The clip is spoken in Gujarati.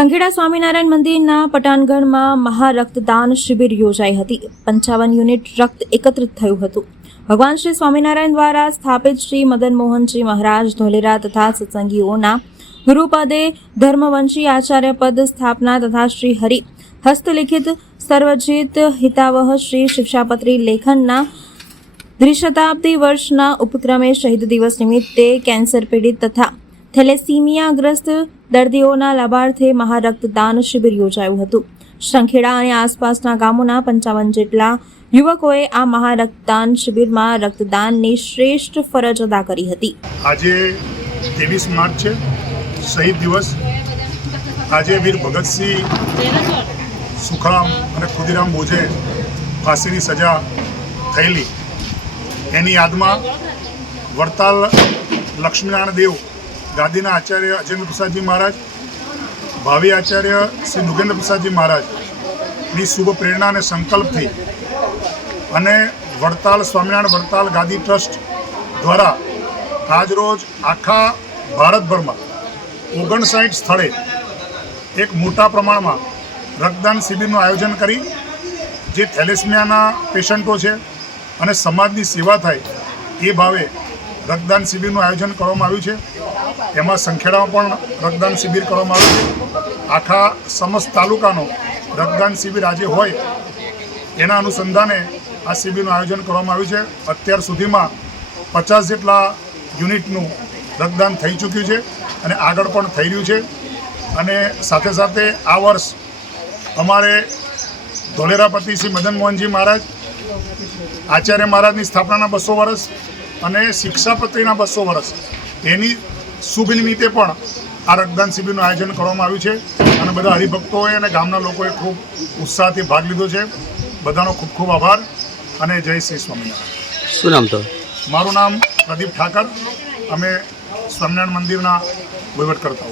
સંખેડા સ્વામિનારાયણ મંદિરના પટાનગઢમાં મહારક્તદાન શિબિર યોજાઈ હતી. પંચાવન યુનિટ રક્ત એકત્રિત થયું હતું. ભગવાન શ્રી સ્વામિનારાયણ દ્વારા સ્થાપિત શ્રી મદન મોહનજી મહારાજ ધોલેરા તથા સત્સંગીઓના ગુરુપદે ધર્મવંશી આચાર્ય પદ સ્થાપના તથા શ્રી હરિ હસ્તલિખિત સર્વજીત હિતાવહ શ્રી શિક્ષાપત્રી લેખનના દ્વિશતાબ્દી વર્ષના ઉપક્રમે શહીદ દિવસ નિમિત્તે કેન્સર પીડિત તથા થેલેસીમિયાગ્રસ્ત દર્દીઓના લાભાર્થે મહારક્તદાન શિબિર યોજાયું હતું. શંખેડા અને આસપાસના ગામોના પંચાવન જેટલા યુવકોએ આ મહારક્તદાન શિબિરમાં રક્તદાનની શ્રેષ્ઠ ફરજ અદા કરી હતી. આજે ત્રેવીસ માર્ચ છે, શહીદ દિવસ. આજે વીર ભગતસિંહ સુખરામ અને ખુદીરામ બોઝે ફાંસીની સજા થયેલી. એની યાદમાં વડતાલ લક્ષ્મીનારાયણ દેવ ગાદીના આચાર્ય અજેન્દ્ર પ્રસાદજી મહારાજ, ભાવિ આચાર્ય શ્રી નુગેન્દ્ર પ્રસાદજી મહારાજની શુભ પ્રેરણા અને સંકલ્પથી અને વડતાલ, સ્વામિનારાયણ વડતાલ ગાદી ટ્રસ્ટ દ્વારા આજરોજ આખા ભારતભરમાં ઓગણસાઠ સ્થળે એક મોટા પ્રમાણમાં રક્તદાન શિબિરનું આયોજન કરી, જે થેલેસમિયાના પેશન્ટો છે અને સમાજની સેવા થાય એ ભાવે રક્તદાન શિબિરનું આયોજન કરવામાં આવ્યું છે. એમાં સંખેડામાં પણ રક્તદાન શિબિર કરવામાં આવ્યું છે. આખા સમસ્ત તાલુકાનો રક્તદાન શિબિર આજે હોય, એના અનુસંધાને આ શિબિરનું આયોજન કરવામાં આવ્યું છે. અત્યાર સુધીમાં પચાસ જેટલા યુનિટનું રક્તદાન થઈ ચૂક્યું છે અને આગળ પણ થઈ રહ્યું છે. અને સાથે સાથે આ વર્ષ અમારે ધોલેરાપતિ શ્રી મદન મોહનજી મહારાજ, આચાર્ય મહારાજની સ્થાપનાના બસો વર્ષ અને શિક્ષાપત્રીના બસો વર્ષ, એની શુભ નિમિત્તે પણ આ રક્તદાન શિબિરનું આયોજન કરવામાં આવ્યું છે અને બધા હરિભક્તોએ અને ગામના લોકોએ ખૂબ ઉત્સાહથી ભાગ લીધો છે. બધાનો ખૂબ ખૂબ આભાર અને જય શ્રી સ્વામિનારાયણ. શું નામ તો મારું નામ પ્રદીપ ઠાકર. અમે સ્વામિનારાયણ મંદિરના વહીવટ કરતા